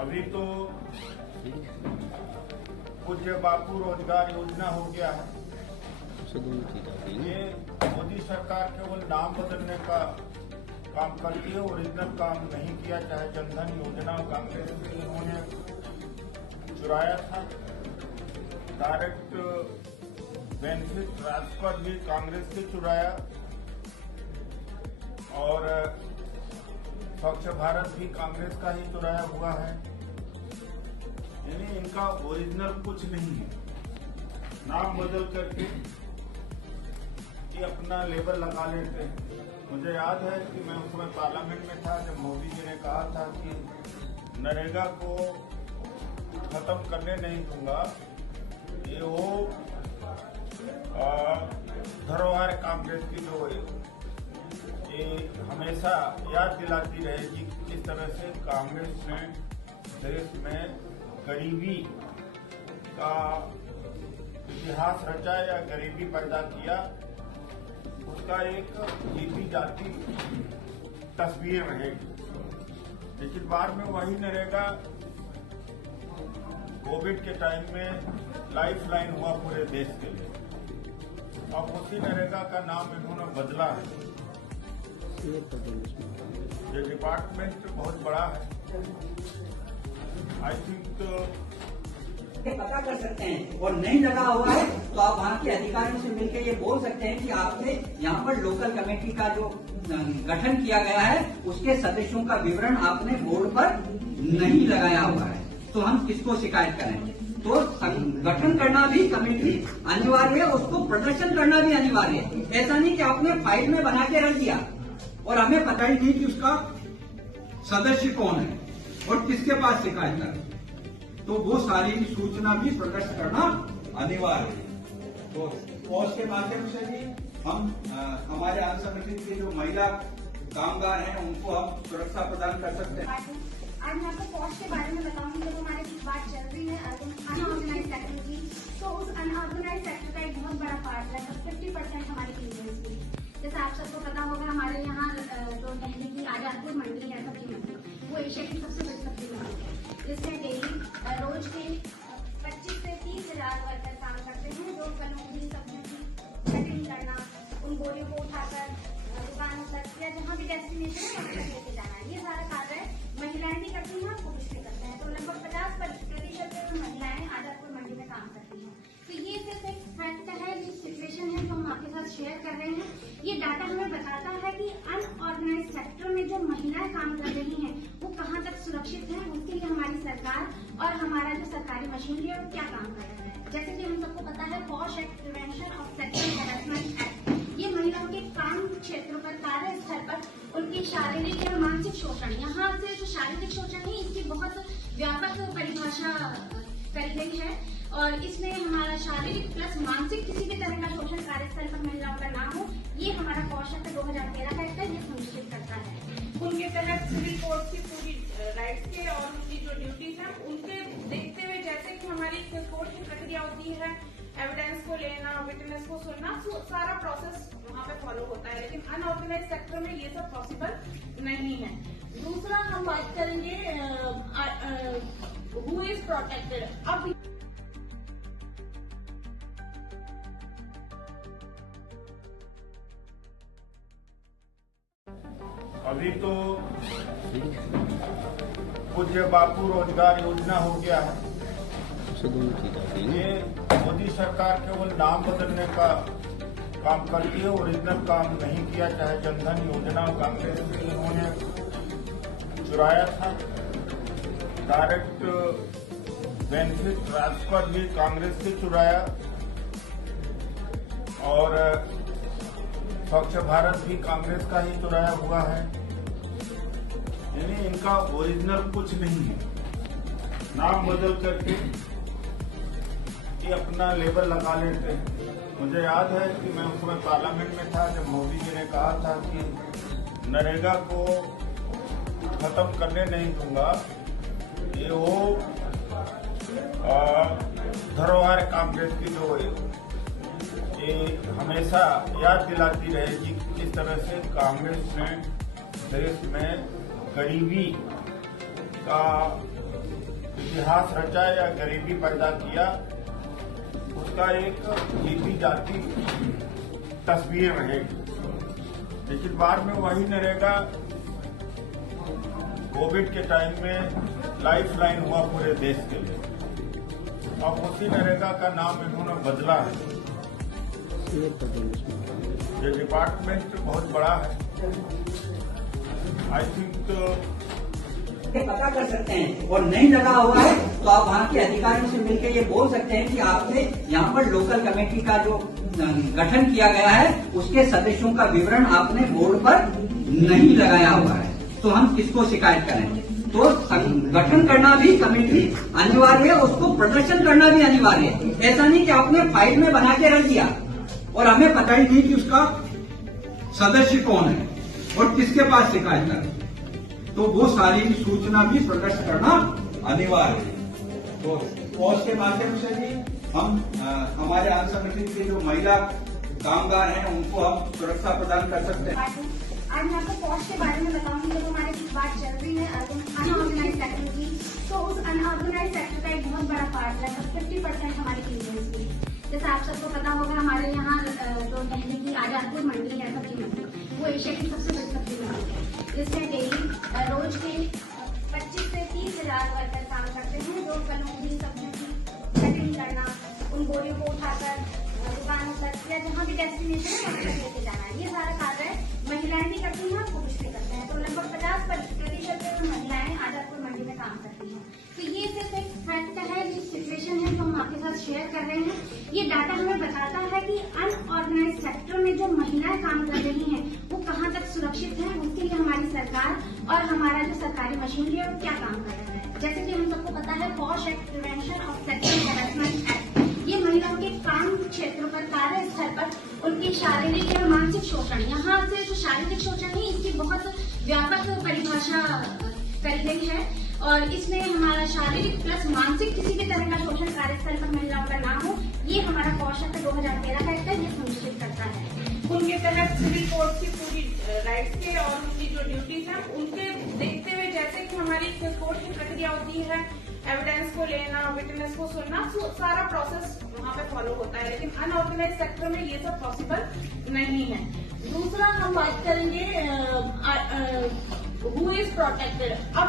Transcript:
अभी तो पूज्य बापू रोजगार योजना हो गया है। ये मोदी सरकार केवल नाम बदलने का काम करती है, ओरिजिनल काम नहीं किया। चाहे जनधन योजना कांग्रेस से इन्होंने चुराया था, डायरेक्ट बेनिफिट ट्रांसफर भी कांग्रेस से चुराया, और स्वच्छ भारत भी कांग्रेस का ही चुराया हुआ है। यानी इनका ओरिजिनल कुछ नहीं है, नाम बदल करके ये अपना लेबल लगा लेते हैं। मुझे याद है कि मैं उस समय पार्लियामेंट में था जब मोदी जी ने कहा था कि नरेगा को खत्म करने नहीं दूंगा, ये वो धरोहर कांग्रेस की जो ये हमेशा याद दिलाती रहेगी किस तरह से कांग्रेस ने देश में गरीबी का इतिहास रचा या गरीबी पैदा किया, उसका एक जीती जाती तस्वीर रहेगी। लेकिन बाद में वही नरेगा कोविड के टाइम में लाइफ लाइन हुआ पूरे देश के लिए। अब उसी नरेगा का नाम इन्होंने बदला है। ये डिपार्टमेंट बहुत बड़ा है। आई थिंक पता कर सकते हैं, और नहीं लगा हुआ है तो आप वहाँ के अधिकारियों से मिलकर ये बोल सकते हैं कि आपने यहाँ पर लोकल कमेटी का जो गठन किया गया है उसके सदस्यों का विवरण आपने बोर्ड पर नहीं लगाया हुआ है, तो हम किसको शिकायत करें। तो गठन करना भी कमेटी अनिवार्य है, उसको प्रदर्शन करना भी अनिवार्य है। ऐसा नहीं कि आपने फाइल में बना के रख दिया और हमें पता ही नहीं कि उसका सदस्य कौन है और किसके पास शिकायत करें, तो वो सारी सूचना भी प्रकट करना अनिवार्य है। तो पॉज के माध्यम से भी हम हमारे आंध्र संगठन के जो महिला कामगार हैं उनको हम सुरक्षा प्रदान कर सकते हैं। आज मैं आपको पॉज के बारे में बताऊंगी। जब हमारे बीच बात चल रही है अनऑर्गेनाइज सेक्टर की, तो उस अनऑर्गेनाइज सेक्टर का एक बहुत बड़ा पार्ट है, 50% हमारी फीमेल्स की। जैसे आप सबको पता होगा, हमारे यहाँ जो दिल्ली की आजादपुर मंडी है सब्जी मंडी, वो एशिया की सबसे बड़ी सब्जी मंडी है, जिसमें डेली रोज के 25 से 30 हजार वर्कर काम करते हैं, जो फलों की सब्जियों की कटिंग करना, उन बोरियों को उठाकर दुकानों तक या जहाँ भी डेस्टिनेशन है वहाँ तक लेके जाना, ये सारा कार्य महिलाएं भी करती हैं और पुरुष भी करते हैं। तो लगभग 50% महिलाएं आजादपुर मंडी में काम करती हैं। तो ये सिर्फ एक फैक्ट है, ये सिचुएशन है जो हम आपके साथ शेयर कर रहे हैं। ये डाटा हमें बताता है कि अनऑर्गेनाइज सेक्टर में जो महिलाएं काम कर रही हैं वो कहाँ तक सुरक्षित है। उसके लिए हमारी सरकार और हमारा जो सरकारी मशीनरी है वो क्या काम कर रहा है। जैसे कि हम सबको पता है, posh act, prevention of sexual harassment act, ये महिलाओं के काम क्षेत्रों पर, कार्य स्थल पर उनकी शारीरिक या मानसिक शोषण, यहाँ से जो शारीरिक शोषण है इसकी बहुत व्यापक परिभाषा करी गई है, और इसमें हमारा शारीरिक प्लस मानसिक किसी भी तरह का शोषण कार्यस्थल पर महिलाओं का ना हो, ये हमारा पॉश एक्ट 2013 का एक्ट ये सुनिश्चित करता है। उनके तहत सिविल कोड की पूरी राइट्स के और उनकी जो ड्यूटीज हैं उनके देखते हुए, जैसे कि हमारी कोर्ट की प्रक्रिया होती है, एविडेंस को लेना, विटनेस को सुनना, सारा प्रोसेस वहाँ पे फॉलो होता है। लेकिन अनऑर्गेनाइज सेक्टर में ये सब पॉसिबल नहीं है। दूसरा हम बात करेंगे हु इज प्रोटेक्टेड। अब अभी तो पूज्य बापू रोजगार योजना हो गया है। ये मोदी सरकार केवल नाम बदलने का काम करती है, ओरिजिनल काम नहीं किया। चाहे जनधन योजना कांग्रेस से इन्होंने चुराया था, डायरेक्ट बेनिफिट ट्रांसफर भी कांग्रेस से चुराया, और स्वच्छ भारत भी कांग्रेस का ही चुराया हुआ है। यानी इनका ओरिजिनल कुछ नहीं है, नाम बदल करके ये अपना लेबल लगा लेते हैं। मुझे याद है कि मैं उस समय पार्लियामेंट में था जब मोदी जी ने कहा था कि नरेगा को खत्म करने नहीं दूंगा, ये वो धरोहर कांग्रेस की जो ये हमेशा याद दिलाती रहेगी किस तरह से कांग्रेस ने देश में गरीबी का इतिहास रचा या गरीबी पैदा किया, उसका एक जीती जाती तस्वीर रहेगी। लेकिन बाद में वही नरेगा कोविड के टाइम में लाइफ लाइन हुआ पूरे देश के लिए। अब उसी नरेगा का नाम इन्होंने बदला है। ये डिपार्टमेंट बहुत बड़ा है। आई थिंक पता कर सकते हैं और नहीं लगा हुआ है तो आप वहाँ के अधिकारियों से मिलकर ये बोल सकते हैं कि आपने यहाँ पर लोकल कमेटी का जो गठन किया गया है उसके सदस्यों का विवरण आपने बोर्ड पर नहीं लगाया हुआ है, तो हम किसको शिकायत करें। तो गठन करना भी कमेटी अनिवार्य है, उसको प्रदर्शन करना भी अनिवार्य है। ऐसा नहीं कि आपने फाइल में बना के रख दिया और हमें पता ही नहीं कि उसका सदस्य कौन है और किसके पास शिकायत करें, तो वो सारी सूचना भी प्रदर्शित करना अनिवार्य है। तो पॉज के माध्यम से भी हम हमारे असंगठित के जो महिला कामगार हैं उनको हम सुरक्षा प्रदान कर सकते हैं। आज मैं आपको पॉज के बारे में बताऊंगी। जब हमारे बीच बात चल रही है अनऑर्गेनाइज सेक्टर की, तो उस अनऑर्गेनाइज सेक्टर का एक बहुत बड़ा पार्ट है, 50% हमारी फीमेल्स की। जैसे आप सबको पता होगा, हमारे यहाँ जो दिल्ली की आजादपुर मंडी है सब्जी मंडी, वो एशिया की सबसे बड़ी सब्जी मंडी है, जिसमें डेली रोज के 25 से 30 हजार वर्कर काम करते हैं, जो फलों की सब्जियों की कटिंग करना, उन बोरियों को उठाकर दुकानों तक या जहाँ भी डेस्टिनेशन है वहाँ तक लेके जाना, ये सारा कार्य महिलाएं भी करती हैं और पुरुष भी करते हैं। तो लगभग 50% जो महिलाएं आजादपुर मंडी में काम करती हैं। तो ये सिर्फ एक फैक्ट है, जो सिचुएशन है जो हम आपके साथ शेयर कर रहे हैं। ये डाटा हमें बताता है कि अनऑर्गेनाइज सेक्टर में जो महिलाएं काम कर रही हैं वो कहाँ तक सुरक्षित है। उसके लिए हमारी सरकार और हमारा जो सरकारी मशीनरी है वो क्या काम कर रहा है। जैसे कि हम सबको पता है, posh act, prevention of sexual harassment act, ये महिलाओं के काम क्षेत्र पर, कार्यस्थल पर उनकी शारीरिक या मानसिक शोषण, यहाँ से जो शारीरिक शोषण है इसकी बहुत व्यापक परिभाषा करी गई है और इसमें हमारा शारीरिक प्लस मानसिक किसी भी तरह का शोषण कार्यस्थल पर महिलाओं का ना हो, ये हमारा पॉश एक्ट 2013 का एक्ट ये सुनिश्चित करता है। उनके तहत सिविल कोड की पूरी राइट्स के और उनकी जो ड्यूटीज हैं उनके देखते हुए, जैसे कि हमारी कोर्ट की प्रक्रिया होती है, एविडेंस को लेना, विटनेस को सुनना, सारा प्रोसेस वहाँ पे फॉलो होता है। लेकिन अनऑर्गेनाइज सेक्टर में ये सब पॉसिबल नहीं है। दूसरा हम बात करेंगे हु इज प्रोटेक्टेड। अब